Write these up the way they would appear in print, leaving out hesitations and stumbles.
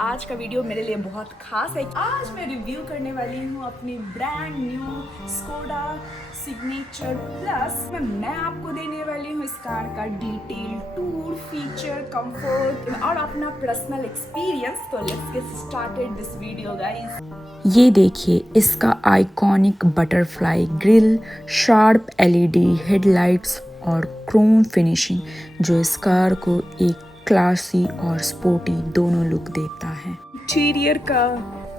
आज का वीडियो मेरे लिए बहुत खास है। आज मैं रिव्यू करने वाली हूँ अपनी brand new Skoda signature plus. मैं आपको देने वाली हूँ इस कार का डिटेल टूर, फीचर, कंफर्ट और अपना पर्सनल एक्सपीरियंस। तो let's get started this video guys. ये देखिए इसका iconic butterfly grill, sharp LED headlights और क्रोम फिनिशिंग जो इस कार को एक क्लासी और स्पोर्टी दोनों लुक देता है। इंटीरियर का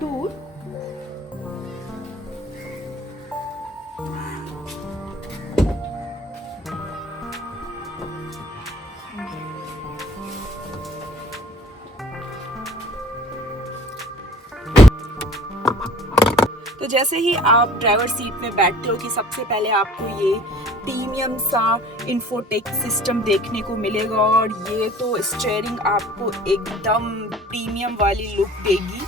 टूर। तो जैसे ही आप ड्राइवर सीट में बैठते हो कि सबसे पहले आपको ये प्रीमियम सा इन्फोटेक सिस्टम देखने को मिलेगा और ये तो स्टीयरिंग आपको एकदम प्रीमियम वाली लुक देगी।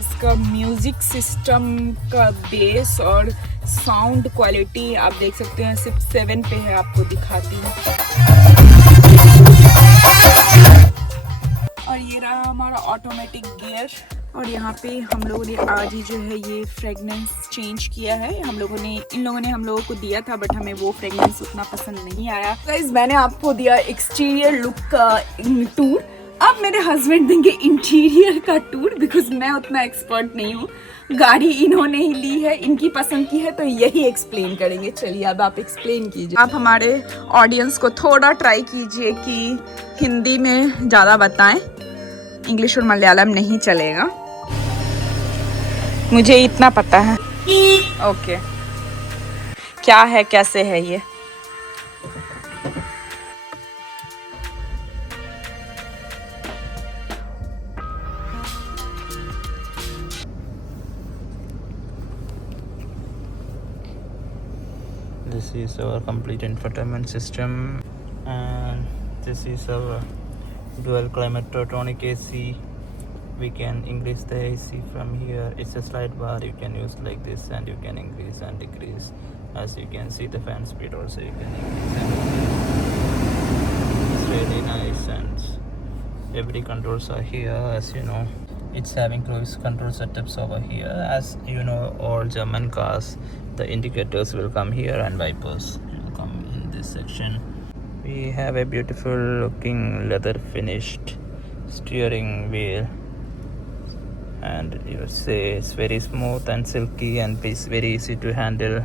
इसका म्यूजिक सिस्टम का बेस और साउंड क्वालिटी आप देख सकते हैं, सिर्फ 7 पे है, आपको दिखाती हूँ। और ये रहा हमारा ऑटोमेटिक गियर। और यहाँ पे हम लोगों ने आज ही जो है ये फ्रेगनेंस चेंज किया है। इन लोगों ने हम लोगों को दिया था, बट हमें वो फ्रेगनेंस उतना पसंद नहीं आया। गाइस, मैंने आपको दिया एक्सटीरियर लुक का टूर, अब मेरे हस्बैंड देंगे इंटीरियर का टूर, बिकॉज मैं उतना एक्सपर्ट नहीं हूँ। गाड़ी इन्होंने ही ली है, इनकी पसंद की है, तो यही एक्सप्लेन करेंगे। चलिए अब आप एक्सप्लेन कीजिए। आप हमारे ऑडियंस को थोड़ा ट्राई कीजिए कि हिंदी में ज़्यादा बताएं, इंग्लिश और मलयालम नहीं चलेगा, मुझे इतना पता है। ओके, क्या है, कैसे है ये? This is our complete infotainment system, and this is our dual climate Trotonic AC. We can increase the AC from here. It's a slide bar, you can use like this, and you can increase and decrease. As you can see, the fan speed also you can increase and decrease. It's really nice, and every controls are here. As you know, it's having cruise control setups over here. As you know, all German cars, the indicators will come here and wipers will come in this section. We have a beautiful looking leather finished steering wheel, and you say it's very smooth and silky and it's very easy to handle.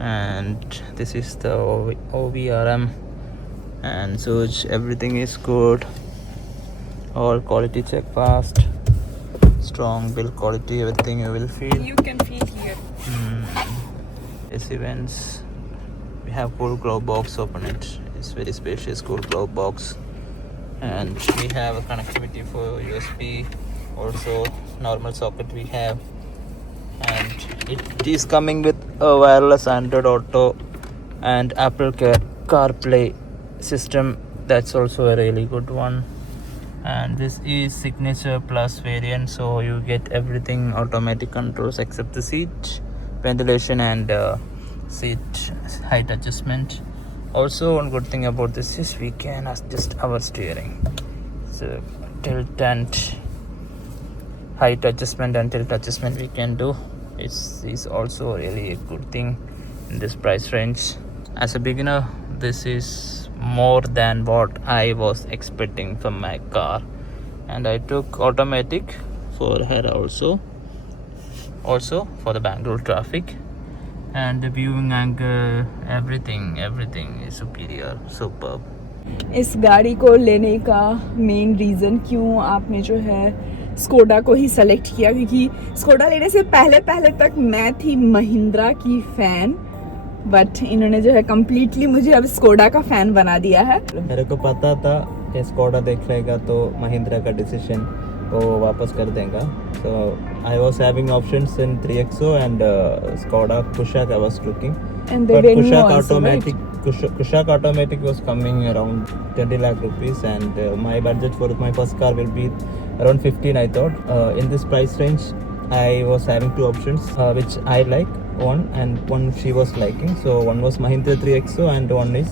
And this is the OVRM and Surge. Everything is good, all quality check passed, strong build quality, everything you will feel. You can feel here. This events, we have cool glove box. Open it, it's very spacious cool glove box, and we have a connectivity for USB, also normal socket we have, and it is coming with a wireless Android Auto and Apple CarPlay system. That's also a really good one. And this is Signature Plus variant, so you get everything automatic controls except the seat ventilation and seat height adjustment. Also, one good thing about this is we can adjust our steering, so tilt and height adjustment and tilt adjustment we can do. It's also really a good thing in this price range. As a beginner, this is more than what I was expecting from my car, and I took automatic for her also for the Bangalore traffic, and the viewing angle, everything is superior, superb. इस गाड़ी को लेने का main reason क्यों आपने जो है स्कोडा को ही सेलेक्ट किया, क्योंकि स्कोडा लेने से पहले तक मैं थी महिंद्रा की फ़ैन, बट इन्होंने जो है कम्प्लीटली मुझे अब स्कोडा का फ़ैन बना दिया है। मेरे को पता था कि स्कोडा देख लेगा तो महिंद्रा का डिसीजन वो वापस कर देगा, so I was having options in 3XO and Skoda Kushaq I was looking, And but Kushaq also, automatic right? Kushaq automatic was coming around 20 lakh rupees, and my budget for my first car will be around 15. I thought in this price range I was having two options which I like. one, and one she was liking. So one was Mahindra 3XO and one is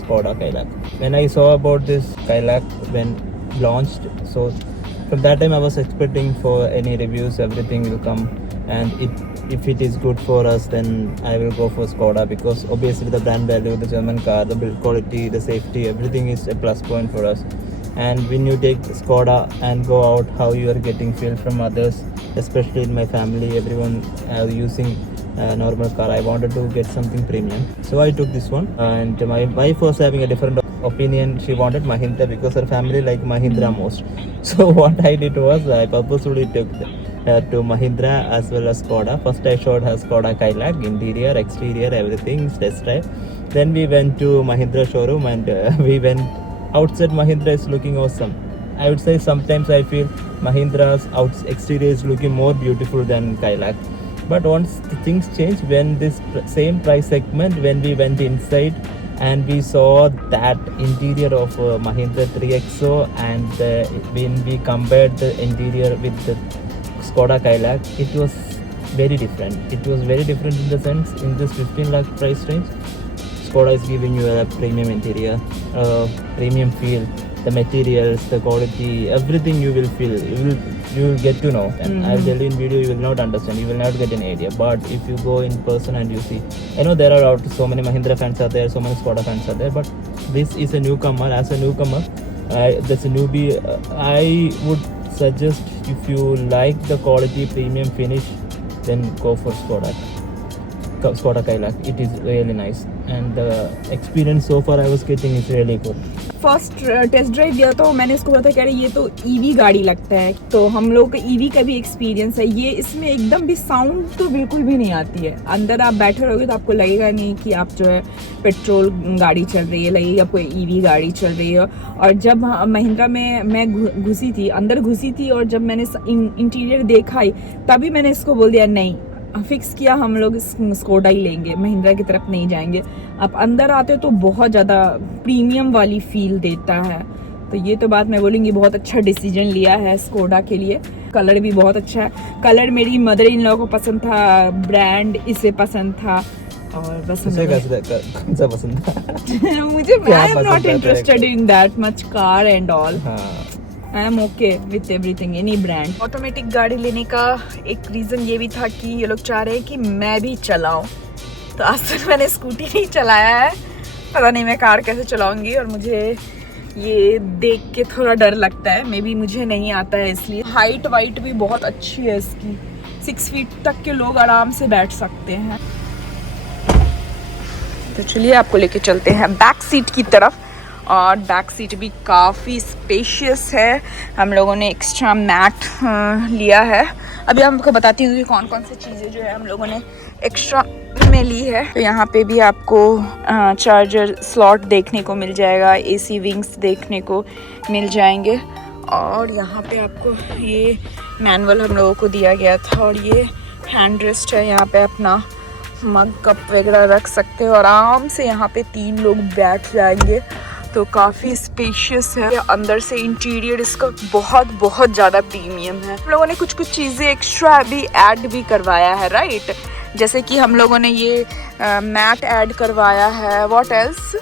Skoda Kailak. When I saw about this Kailak when launched, so from that time I was expecting for any reviews, everything will come, and if it is good for us, then I will go for Skoda, because obviously the brand value, the German car, the build quality, the safety, everything is a plus point for us. And when you take Skoda and go out, how you are getting feel from others, especially in my family, everyone using normal car. I wanted to get something premium, so I took this one. And my wife was having a different opinion. She wanted Mahindra because her family like Mahindra most. So what I did was I purposefully took to Mahindra as well as Skoda. First I showed her Skoda Kailak, interior, exterior, everything, test drive. Then we went to Mahindra showroom, and we went outside. Mahindra is looking awesome. I would say sometimes I feel Mahindra's exterior is looking more beautiful than Kailak. But once the things change, when this same price segment, when we went inside and we saw that interior of Mahindra 3XO, and when we compared the interior with the Skoda Kailak, it was very different. It was very different in the sense, in this 15 lakh price range, Skoda is giving you a premium interior, premium feel, the materials, the quality, everything you will feel, you will get to know. And I'll tell you in video, you will not understand, you will not get an idea. But if you go in person and you see, I know there are so many Mahindra fans are there, so many Skoda fans are there, but this is a newcomer. As a newcomer, that's a newbie. I would suggest, if you like the quality, premium finish, then go for Skoda Kailak. It is really nice, and the experience so far I was getting is really good. First test drive दिया तो मैंने इसको बोला था, कह रहे ये तो ईवी गाड़ी लगता है। तो हम लोग का ईवी का भी एक्सपीरियंस है। ये इसमें एकदम भी साउंड तो बिल्कुल भी नहीं आती है। अंदर आप बैठे रहोगे तो आपको लगेगा नहीं कि आप जो है पेट्रोल गाड़ी चल रही है, लगेगी आपको ईवी गाड़ी चल रही है। और जब महिंद्रा में मैं घुसी थी, अंदर घुसी थी, और जब मैंने इंटीरियर देखा ही, तभी मैंने इसको बोल दिया नहीं, फिक्स किया हम लोग स्कोडा ही लेंगे, महिंद्रा की तरफ नहीं जाएंगे। आप अंदर आते हो तो बहुत ज़्यादा प्रीमियम वाली फील देता है। तो ये तो बात मैं बोलूँगी, बहुत अच्छा डिसीजन लिया है स्कोडा के लिए। कलर भी बहुत अच्छा है। कलर मेरी मदर इन लॉ को पसंद था, ब्रांड इसे पसंद था, और बस कौन सा पसंद था? मुझे I am not interested in that much car and all. I am okay with everything, any brand. Automatic गाड़ी लेने का एक रीज़न ये भी था कि ये लोग चाह रहे हैं कि मैं भी चलाऊं। तो आज तक मैंने स्कूटी नहीं चलाया है, पता नहीं मैं कार कैसे चलाऊंगी, और मुझे ये देख के थोड़ा डर लगता है। मे बी मुझे नहीं आता है इसलिए। हाइट वाइट भी बहुत अच्छी है इसकी, 6 फीट तक के लोग आराम से बैठ सकते हैं। तो चलिए आपको लेके चलते हैं बैक सीट की तरफ, और बैक सीट भी काफ़ी स्पेशियस है। हम लोगों ने एक्स्ट्रा मैट लिया है। अभी आपको बताती हूँ कि कौन कौन सी चीज़ें जो है हम लोगों ने एक्स्ट्रा में ली है। तो यहाँ पे भी आपको चार्जर स्लॉट देखने को मिल जाएगा, एसी विंग्स देखने को मिल जाएंगे, और यहाँ पे आपको ये मैनुअल हम लोगों को दिया गया था, और ये हैंड रेस्ट है। यहाँ पे अपना मग कप वगैरह रख सकते हो, आराम से यहाँ पे 3 लोग बैठ जाएंगे। तो काफ़ी स्पेशियस है। अंदर से इंटीरियर इसका बहुत बहुत ज़्यादा प्रीमियम है। हम लोगों ने कुछ कुछ चीज़ें एक्स्ट्रा भी ऐड भी करवाया है, राइट? जैसे कि हम लोगों ने ये मैट ऐड करवाया है। What else?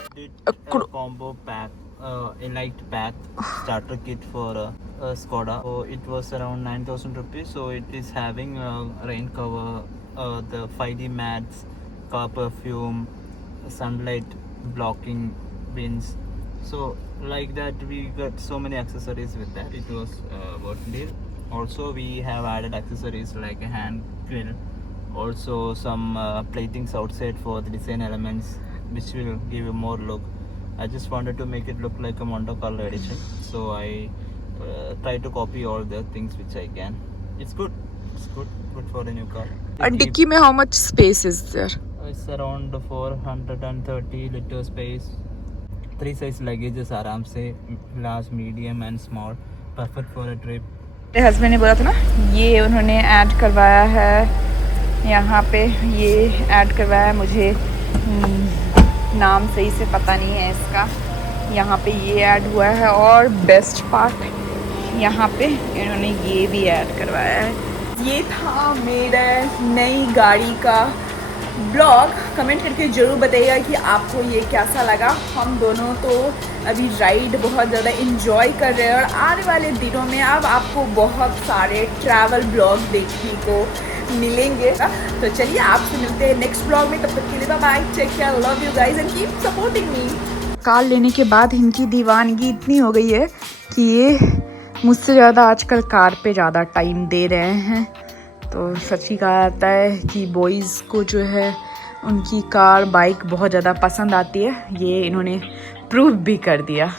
Combo pack, elite pack starter kit for Skoda. So it was around 9,000 rupees. So it is having rain cover, the 5D mats, car perfume, sunlight blocking bins. So like that we got so many accessories with that. It was worth deal. Also we have added accessories like a hand grill, also some platings outside for the design elements, which will give you more look. I just wanted to make it look like a Monte Carlo edition, so I try to copy all the things which I can. It's good. It's good for a new car. And dicky mein how much space is there? It's around 430 liter space. 3 size luggages आराम से, large, medium and small, perfect for a trip. मेरे हस्बैंड ने बोला था ना, ये उन्होंने ऐड करवाया है यहाँ पे, ये ऐड करवाया है। मुझे नाम सही से पता नहीं है इसका। यहाँ पे ये ऐड हुआ है, और बेस्ट पार्ट यहाँ पे इन्होंने ये भी ऐड करवाया है। ये था मेरे नई गाड़ी का ब्लॉग कमेंट करके ज़रूर बताइएगा कि आपको ये कैसा लगा। हम दोनों तो अभी राइड बहुत ज़्यादा इन्जॉय कर रहे हैं और आने वाले दिनों में अब आपको बहुत सारे ट्रैवल ब्लॉग देखने को मिलेंगे। तो चलिए आपसे मिलते हैं नेक्स्ट ब्लॉग में, तब तक के लिए bye bye, take care, love you guys and keep supporting me. Car लेने के बाद इनकी दीवानगी इतनी हो गई है कि ये मुझसे ज़्यादा आजकल कार पे ज़्यादा टाइम दे रहे हैं। तो सच ही कहा जाता है कि बॉयज़ को जो है उनकी कार बाइक बहुत ज़्यादा पसंद आती है, ये इन्होंने प्रूव भी कर दिया।